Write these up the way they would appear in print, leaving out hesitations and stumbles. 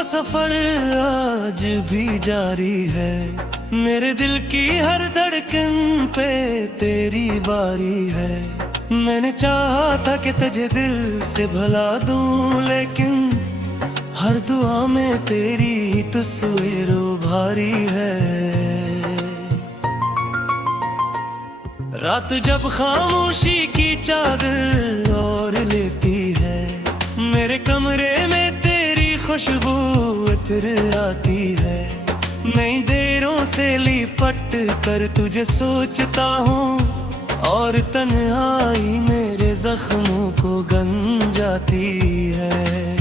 का सफर आज भी जारी है। मेरे दिल की हर धड़कन पे तेरी बारी है। मैंने चाहा था कि तुझे दिल से भला दूं, लेकिन हर दुआ में तेरी ही तस्वीर भारी है। रात जब खामोशी की चादर ओढ़ लेती है, मेरे कमरे में तेरी खुशबू इत्र आती है। नई देरों से लिपट कर तुझे सोचता हूँ, और तन्हाई मेरे जख्मों को गंजाती है।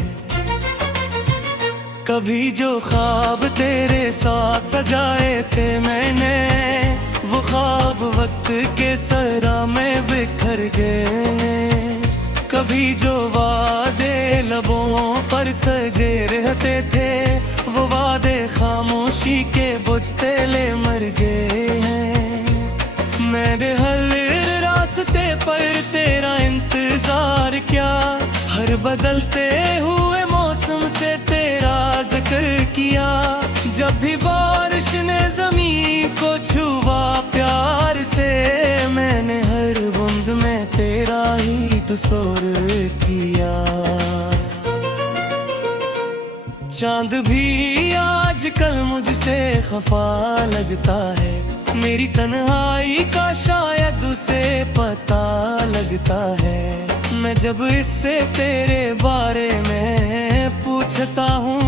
कभी जो ख्वाब तेरे साथ सजाए थे मैंने, वो ख्वाब वक्त के सरा में बिखर गए। कभी जो वादे लबों पर सजे रहते थे, वो वादे खामोशी के बुझते ले मर गए हैं। मैंने हर रास्ते पर तेरा इंतजार किया, हर बदलते हुए मौसम से तेरा जिक्र किया। जब भी बारिश ने ज़मीन को छुआ प्यार से, मैंने हर बूंद में तेरा ही तस्वीर किया। चांद भी आजकल मुझसे खफा लगता है, मेरी तन्हाई का शायद उसे पता लगता है। मैं जब इससे तेरे बारे में पूछता हूँ,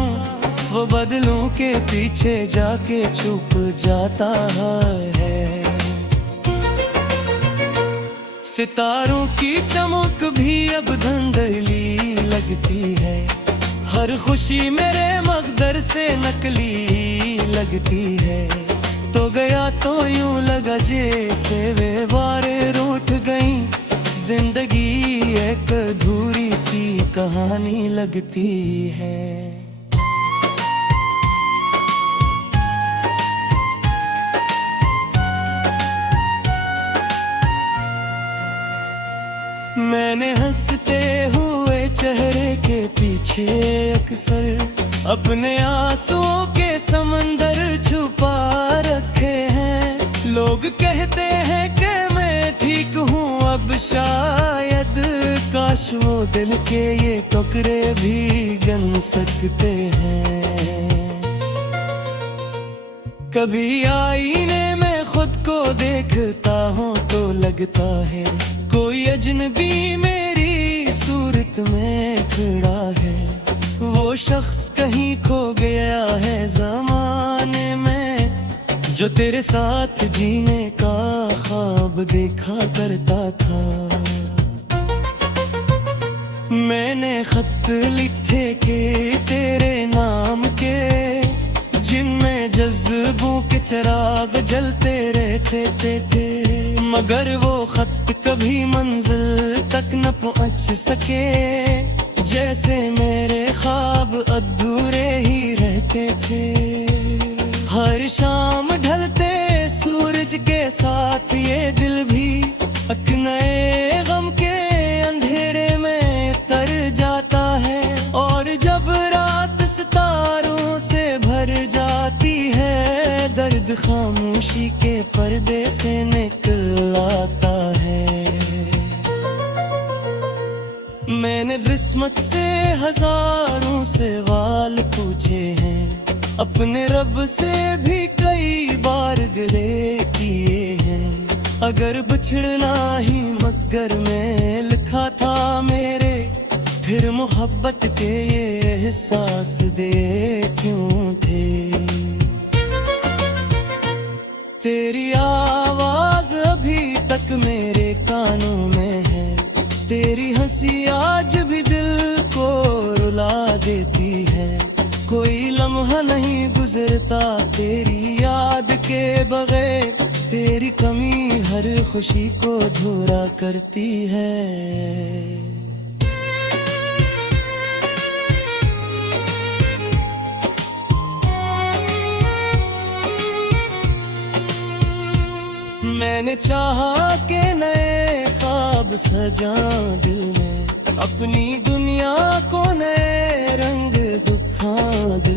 वो बदलों के पीछे जाके छुप जाता है। सितारों की चमक भी अब धुंधली लगती है, हर खुशी मेरे मकदर से नकली लगती है। तो गया तो यूं लगा जैसे वे बारें रूठ गई, जिंदगी एक अधूरी सी कहानी लगती है। मैंने हंसते हुए चेहरे के पीछे अक्सर अपने आंसुओं के समंदर छुपा रखे हैं। लोग कहते हैं कि मैं ठीक हूँ अब शायद, काश वो दिल के ये टुकड़े भी गन सकते हैं। कभी आईने में खुद को देखता हूँ तो लगता है कोई अजनबी मेरी सूरत में खड़ा है। वो शख्स कहीं खो गया है ज़माने में, जो तेरे साथ जीने का ख्वाब देखा करता था। मैंने खत लिखे के तेरे नाम के, जिनमें जज्बों के चिराग जलते रहते थे, मगर वो खत कभी मंजिल तक न पहुंच सके। जैसे मेरे ख्वाब अधूरे ही रहते थे। हर शाम ढलते सूरज के साथ ये दिल भी एक नए गम के अंधेरे में तर जाता है। और जब रात सितारों से भर जाती है, दर्द खामोशी के पर्दे से निकल आता है। मैंने किस्मत से हजारों सवाल पूछे हैं, अपने रब से भी कई बार गिले किए हैं। अगर बिछड़ना ही मगर में लिखा था मेरे, फिर मोहब्बत के ये एहसास दे क्यों थे। तेरी आवाज अभी तक मेरे कानों में है, तेरी हंसी आज भी दिल को रुला देती है। कोई लम्हा नहीं गुजरता तेरी याद के बगैर, तेरी कमी हर खुशी को अधूरा करती है। मैंने चाहा कि नए ख्वाब सजा दिल में, अपनी दुनिया को नए रंग दिखा दे।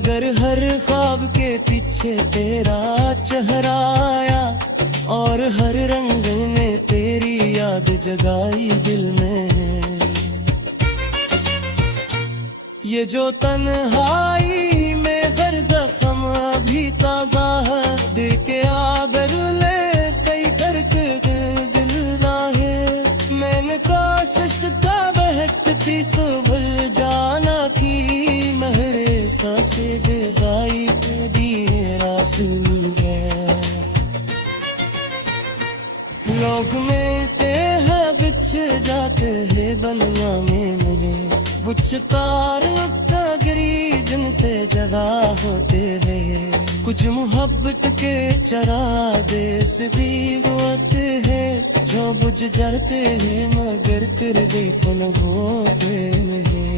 अगर हर ख्वाब के पीछे तेरा चेहरा आया और हर रंग ने तेरी याद जगाई दिल में, ये जो तन्हाई में गर जख्म अभी ताजा है, दिल के आबर ले कई दर्द जिंदा है। मैंने कोशिश का बहकती सुबह जाना थी, महरे सांसे बेगाई दिए रासूल है। लोग मिलते हैं बिछ जाते हैं बनिया में मेरे, कुछ तार तगरी जिनसे जगा होते हैं, कुछ मोहब्बत के चरागे से भी होते हैं जो बुझ जाते हैं मगर तेरे बेफन होते नहीं।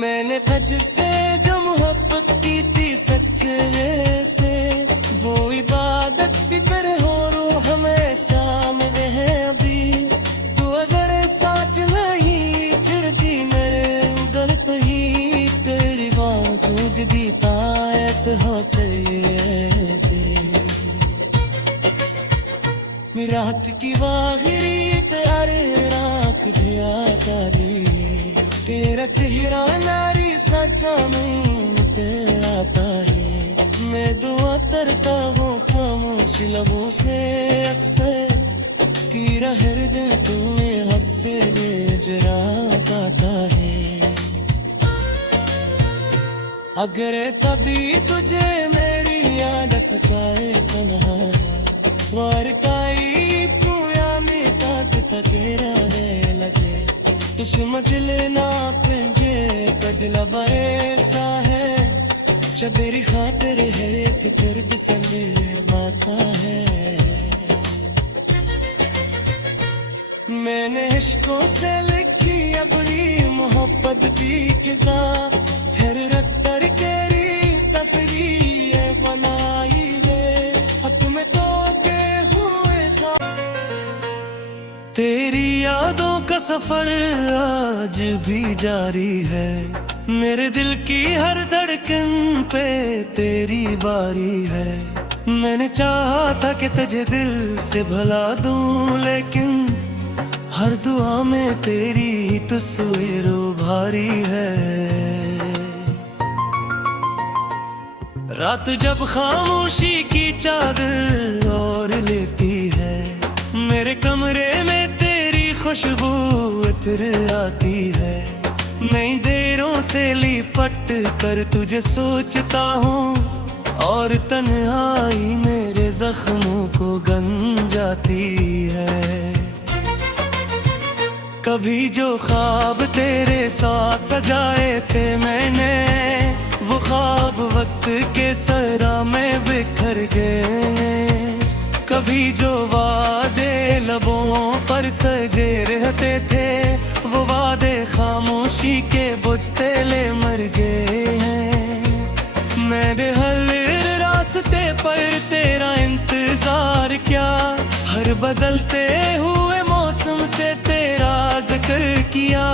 मैंने तुझ से जो मोहब्बत की थी सच्चे से, वो इबादत की तरह हो रो हमेशा मेरे है अभी। तू अगर साथ नहीं चिड़ती मेरे उधर कहीं, तेरी बावजूद भी तायत हो सही रात की वाहिरी तेरे राख दिया तारी, तेरा चेहरा नारी सच्चा में तेरा है। मैं दुआ करता हूँ खामोश लबों से अक्सर, कि हृदय तुम्हें हंसे जरा पाता है। अगर कभी तुझे मेरी याद सताए तन्हा, वार काई पूया में ताक तेरा है लगे, तुझ मजले ना पिंजे बदला ऐसा है, शबेरी खातिर है दर्द संगे माता है। मैंने इश्कों से लिखी अपनी मोहब्बत की किताब, हर रत्तर केरी तस्वीर बनाई वे हक में तो के हुए। तेरी यादों का सफर आज भी जारी है, मेरे दिल की हर धड़कन पे तेरी बारी है। मैंने चाहा था कि तुझे दिल से भला दूं, लेकिन हर दुआ में तेरी तस्वीर भारी है। रात जब खामोशी की चादर ओढ़ लेती है, मेरे कमरे में तेरी खुशबू इतर आती है। नई देरों से लिपट कर तुझे सोचता हूँ, और तन्हाई मेरे जख्मों को गन जाती है। कभी जो ख्वाब तेरे साथ सजाए थे मैंने, वो ख्वाब वक्त के सरा में बिखर गए। कभी जो वादे लबों पर सजे रहते थे, वो वादे खामोशी के बुझते ले मर गए हैं। मैंने हर रास्ते पर तेरा इंतजार किया, हर बदलते हुए मौसम से तेरा जिक्र किया।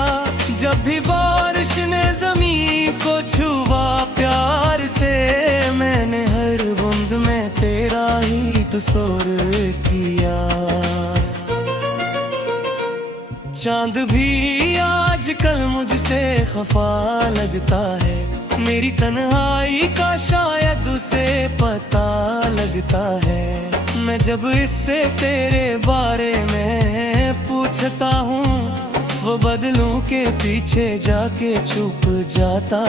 जब भी बारिश ने जमीन को छुआ प्यार से, मैंने हर बूंद में तेरा ही तस्वर किया। चांद भी आजकल मुझसे खफा लगता है, मेरी तन्हाई का शायद उसे पता लगता है। मैं जब इससे तेरे बारे में पूछता हूँ, वो बदलों के पीछे जाके छुप जाता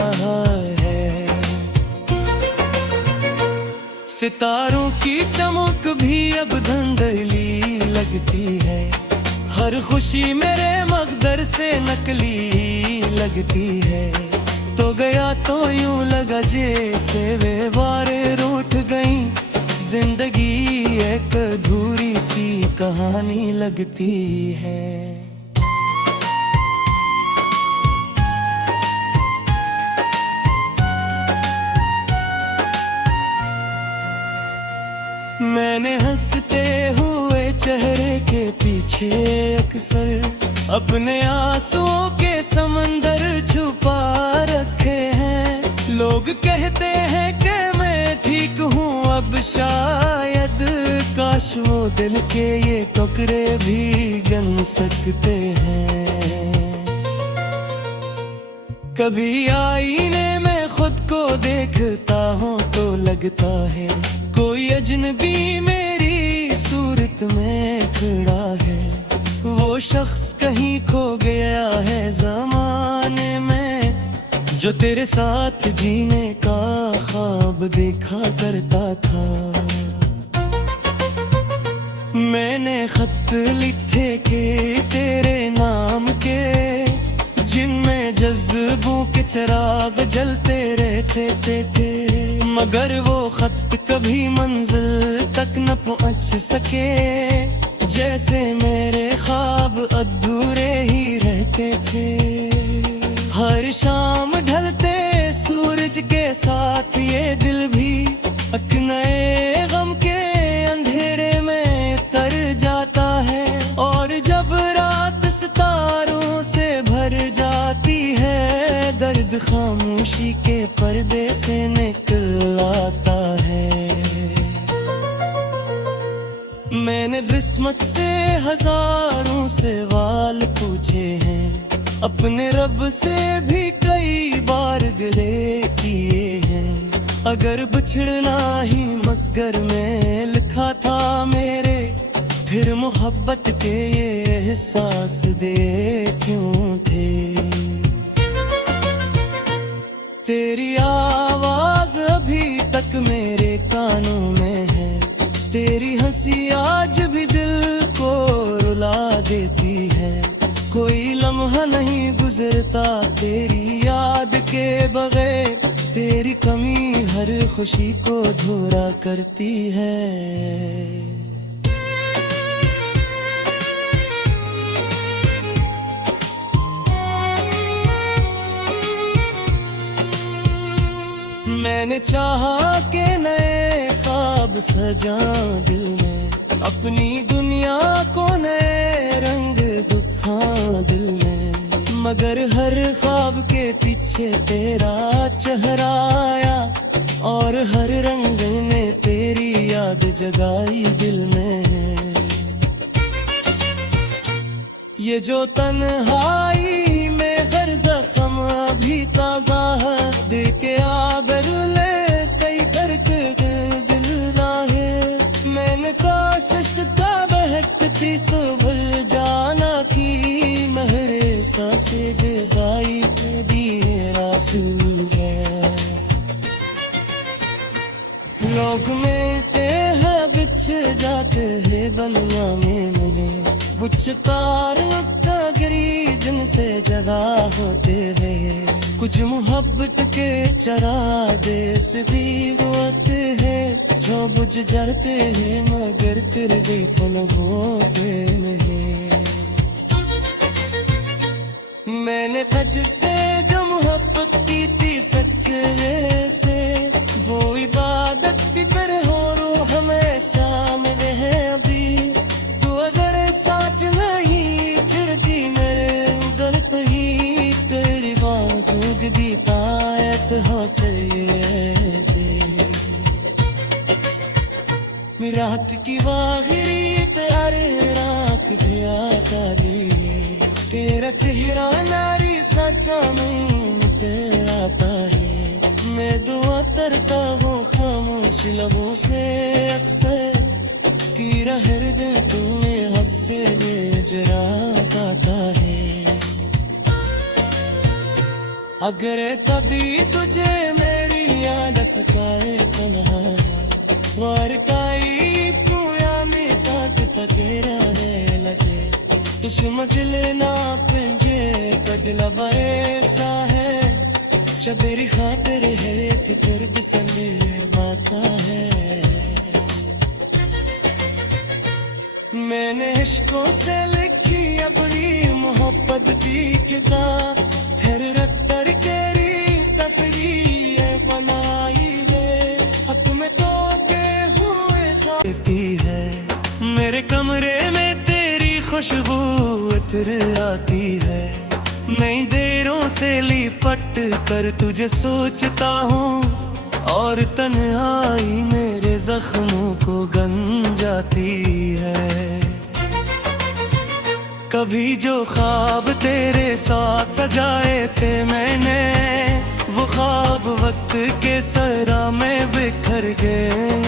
है। सितारों की चमक भी अब धुंधली लगती है, हर खुशी मेरे मकदर से नकली लगती है। तो गया तो यूं लगा जैसे वे बारे रूठ गई, जिंदगी एक अधूरी सी कहानी लगती है। मैंने हंसते हुए चेहरे के पीछे अक्सर अपने आंसुओं के समंदर छुपा रखा लोग कहते हैं कि मैं ठीक हूँ अब शायद, काश वो दिल के ये टुकड़े भी गन सकते हैं। कभी आईने में खुद को देखता हूँ तो लगता है कोई अजनबी मेरी सूरत में खड़ा है। वो शख्स कहीं खो गया है ज़माने में, जो तेरे साथ जीने का ख्वाब देखा करता था। मैंने खत लिखे के तेरे नाम के, जिनमें जज्बों के चिराग जलते रहते थे, मगर वो खत कभी मंजिल तक न पहुंच सके। जैसे मेरे ख्वाब अधूरे ही रहते थे। हर शाम ढलते सूरज के साथ ये दिल भी एक नए गम के अंधेरे में तर जाता है। और जब रात सितारों से भर जाती है, दर्द खामोशी के पर्दे से निकल आता है। मैंने किस्मत से हजारों सवाल पूछे हैं, अपने रब से भी कई बार गिले किए हैं। अगर बिछड़ना ही मगर में लिखा था मेरे, फिर मोहब्बत के ये एहसास दे क्यों थे। तेरी आवाज अभी तक मेरे कानों में है, तेरी हंसी आज भी दिल को रुला देती है। कोई लम्हा नहीं गुजरता तेरी याद के बगैर, तेरी कमी हर खुशी को अधूरा करती है। मैंने चाहा के नए ख्वाब सजा दिल में, अपनी दुनिया को नए रंग दुखा दिल में, मगर हर ख्वाब के पीछे तेरा चेहरा आया, और हर रंग ने तेरी याद जगाई दिल में। ये जो तन्हाई में हर जख्म अभी ताजा है, दिल के आबरूले कई करके जिंदा है। मैंने कोशिश का बहकती सो भूल जाना थी, महरे सांसे गजाई दिए रासूल है। लोग मिलते हैं बिछ जाते हैं बलवा में मिले, कुछ तार गरी जिनसे जगा होते हैं। कुछ मोहब्बत के चरागे से भी होते हैं, जो बुझ जाते हैं मगर फिर भी फल होते नहीं। मैंने तुझसे जो मोहब्बत की थी सच्चे से, वो इबादत की तरह हो हमेशा मिले हैं अभी। तू अगर साथ नहीं चिड़ती मेरे उधर कहीं, तेरी बाजूग दी तायत हो से रात की वाहिरी तेरे राख दिया तारी, तेरा चेहरा नारी सच्चा में तेरा आता है। मैं दुआ करता हूँ खामोश लबों से अक्सर, की हृदय तुम्हें हंसे जरा गाता है। अगर कभी तुझे मेरी याद सकाए तन्हा, वार काई पूया में ताक तकेरा है लगे, तुझ मजले ना पंजे कदला ऐसा है। शबेरी खातिर है तेरे बिसने बाता है। मैंने इश्कों से लिखी अपनी मोहब्बत की किताब, हर रत्तर केरी तस्वीर बनाई वे, हक में तो के हुए खाती है। मेरे कमरे में तेरी खुशबू इत्र आती है, नई देरों से लिपट कर तुझे सोचता हूँ, और तन्हाई मेरे जख्मों को गन जाती है। कभी जो ख्वाब तेरे साथ सजाए थे मैंने, वो ख्वाब वक्त के सरा में बिखर गए।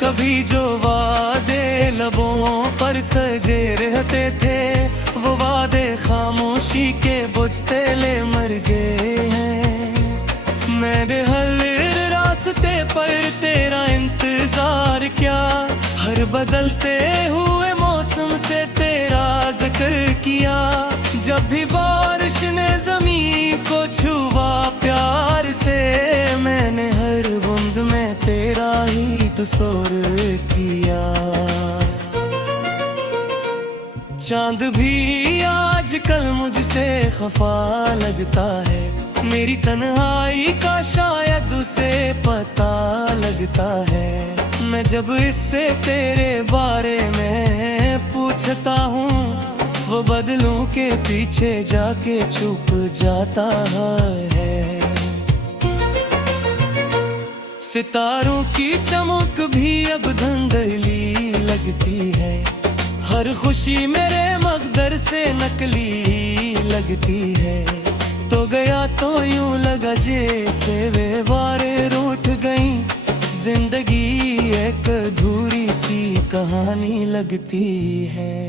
कभी जो वादे लबों पर सजे रहते थे, वो वादे खामोशी के बुझते ले मर गए हैं। मैंने हर रास्ते पर तेरा इंतजार किया, हर बदलते हुए मौसम से तेरा जिक्र किया। जब भी बारिश ने ज़मीं को छुआ प्यार से, मैंने हर बूंद में तेरा ही तस्वीर किया। चांद भी आजकल मुझसे खफा लगता है, मेरी तन्हाई का शायद उसे पता लगता है। मैं जब इससे तेरे बारे में पूछता हूँ, वो बदलों के पीछे जाके छुप जाता है। सितारों की चमक भी अब धुंधली लगती है, हर खुशी मेरे मकदर से नकली लगती है। तो गया तो यूं लगा जैसे वे बारें रूठ गई, जिंदगी एक अधूरी सी कहानी लगती है।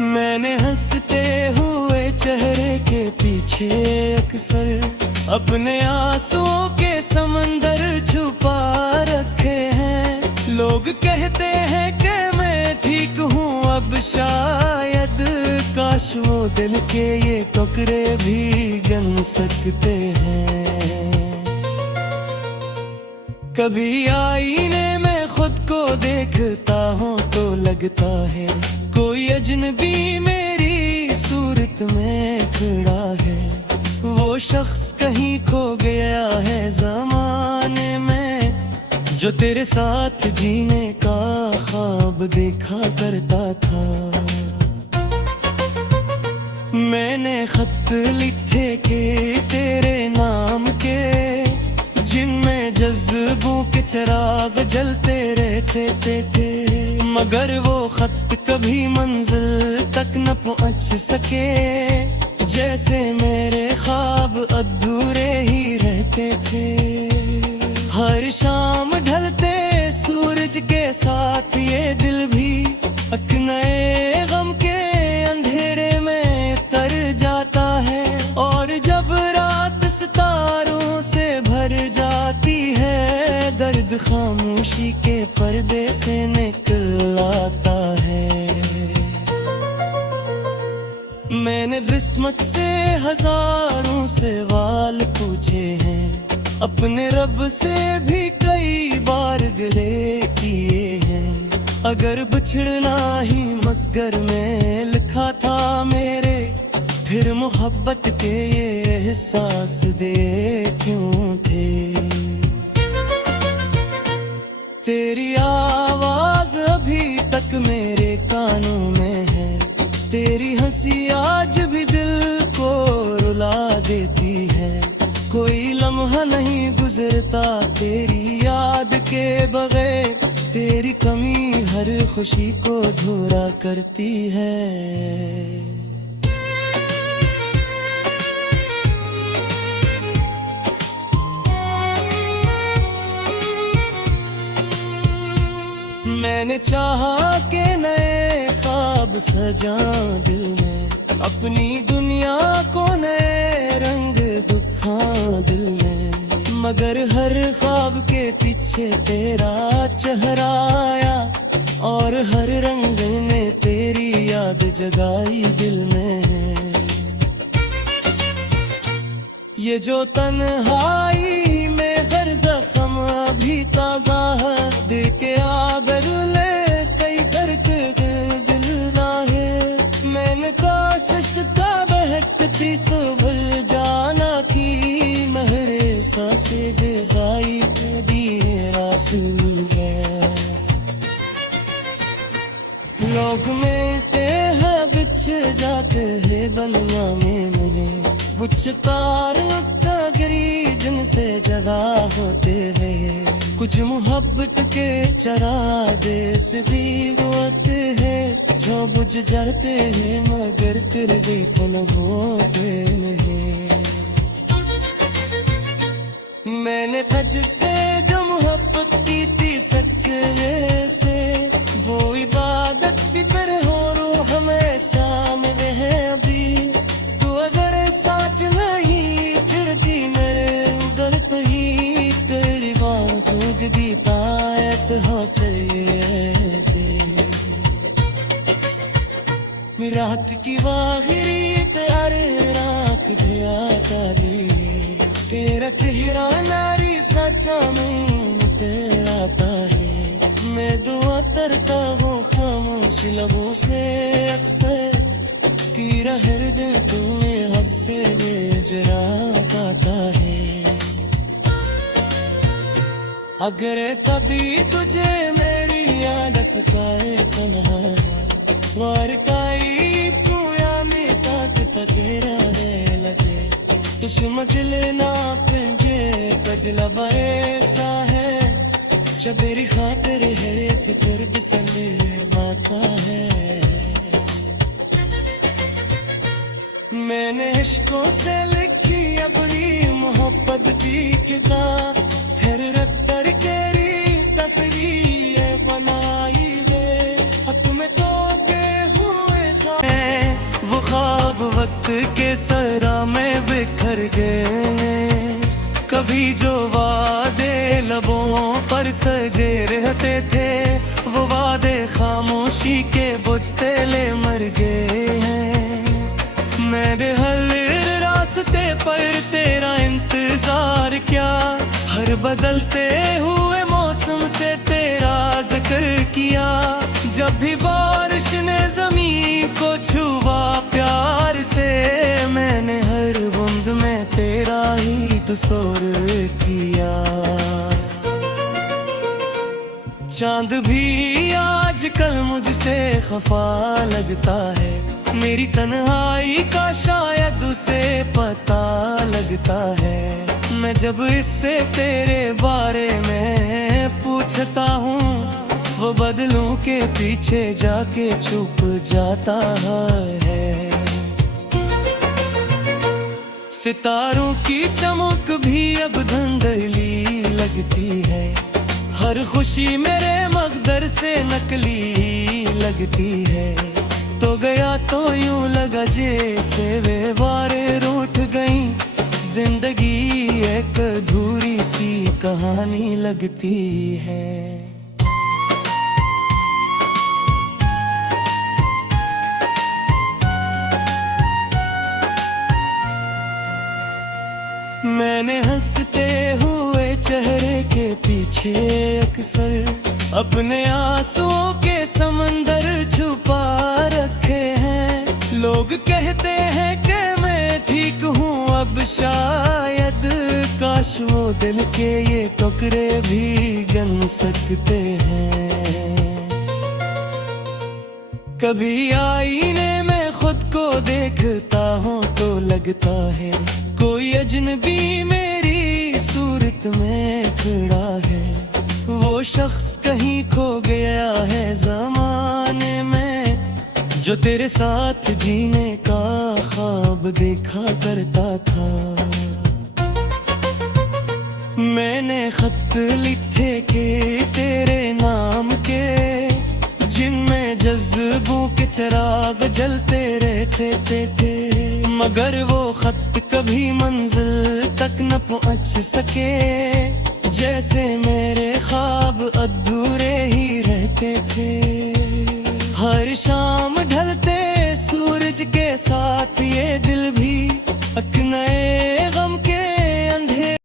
मैंने हंसते हुए चेहरे के पीछे अक्सर अपने आंसुओं के समंदर छुपा रखे हैं। लोग कहते हैं कि मैं ठीक हूँ अब शायद, काश वो दिल के ये टुकड़े भी गिन सकते हैं। कभी आईने में खुद को देखता हूँ तो लगता है कोई अजनबी मेरी सूरत में खड़ा है। वो शख्स कहीं खो गया है ज़माने में, जो तेरे साथ जीने का ख्वाब देखा करता था। मैंने खत लिखे के तेरे नाम के, जिनमें जज्बों के चिराग जलते रहते थे। मगर वो खत कभी मंजिल तक न पहुंच सके, जैसे मेरे ख्वाब अधूरे ही रहते थे। हर शाम ढलते सूरज के साथ ये दिल भी एक नए गम के अंधेरे में तर जाता है। और जब रात सितारों से भर जाती है, दर्द खामोशी के पर्दे से निकल आता है। मैंने किस्मत से हजारों सवाल पूछे हैं, अपने रब से भी कई बार गिले किए हैं। अगर बिछड़ना ही मगर में लिखा था मेरे, फिर मोहब्बत के ये एहसास दे क्यों थे। तेरी आवाज अभी तक मेरे कानों में है, तेरी हंसी आज भी दिल को रुला देती है। कोई लम्हा नहीं गुजरता तेरी याद के बगैर, तेरी कमी हर खुशी को अधूरा करती है। मैंने चाहा के नए ख्वाब सजा दिल में, अपनी दुनिया को नए रंग दुखा दिल में। मगर हर ख्वाब के पीछे तेरा चेहरा आया, और हर रंग ने तेरी याद जगाई दिल में। ये जो तन्हाई में गर जख्म अभी ताजा है, दिल के आबर ले कई दर्द जिंदा है। मैंने कोशिश का बहकती सुबह जाना थी, महरे सांसें गायब हासिल है। लोग मिलते हैं बिछ जाते हैं बलनामे में, कुछ तार गरी जिनसे जगा होते हैं। कुछ मोहब्बत के चरागे से भी वो आते हैं जो बुझ जाते हैं मगर फिर भी फन होते नहीं। मैंने तुझ से जो मोहब्बत की थी सच्चे से, वो इबादत की तरह हो रो हमेशा मेरे है अभी। तू अगर साथ नहीं चिड़ती मेरे उधर तो ही तेरी बातों की बीतायत हो से रात की वाहिरी तेरे रात दिया तारी। तेरा चेहरा नारी सच्चा में तेराता है। मैं दुआ करता हूँ खामोश लबों से अक्सर कि हृदय तुम्हें हंसे जरा पाता है। अगर कभी तुझे मेरी याद सताए तन्हा वार काई पूया में ताक तेरा है लगे। तुझ मजले ना पंजे कदला ऐसा है मेरी खातिर है तो तेरे दिसने माता है। मैंने इश्कों से लिखी अपनी मोहब्बत की किताब, हर रत्तर केरी तस्वीर बनाई वे तुम्हें तो के हुए वो ख्वाब वक्त के सरा में बिखर गए। कभी जो वादे लबों पर सजे रहते थे वो वादे खामोशी के बुझते ले मर गए हैं। मैंने हर रास्ते पर तेरा इंतजार किया, हर बदलते हुए मौसम से तेरा जिक्र किया। जब भी बारिश ने जमीन को छुआ प्यार से, मैंने हर बूंद में तेरा ही तस्वर किया। चांद भी आजकल मुझसे खफा लगता है, मेरी तन्हाई का शायद उसे पता लगता है। मैं जब इससे तेरे बारे में पूछता हूँ वो बदलों के पीछे जाके छुप जाता है। सितारों की चमक भी अब धुंधली लगती है, हर खुशी मेरे मकदर से नकली लगती है। तो गया तो यूं लगा जैसे वे बारें रूठ गई, जिंदगी एक अधूरी सी कहानी लगती है। मैंने हंसते हुए चेहरे के पीछे अक्सर अपने आंसुओं के समंदर छुपा रखे हैं। लोग कहते हैं कि मैं ठीक हूँ अब शायद, काश वो दिल के ये टुकड़े भी गन सकते हैं। कभी आईने में खुद को देखता हूँ तो लगता है कोई अजनबी मेरी सूरत में खड़ा है। वो शख्स कहीं खो गया है ज़माने में, जो तेरे साथ जीने का ख्वाब देखा करता था। मैंने खत लिखे के तेरे नाम के, जिनमें जज्बों के चिराग जलते रहते थे, मगर वो खत कभी मंजिल तक न पहुंच सके। जैसे मेरे ख्वाब अधूरे ही रहते थे। हर शाम ढलते सूरज के साथ ये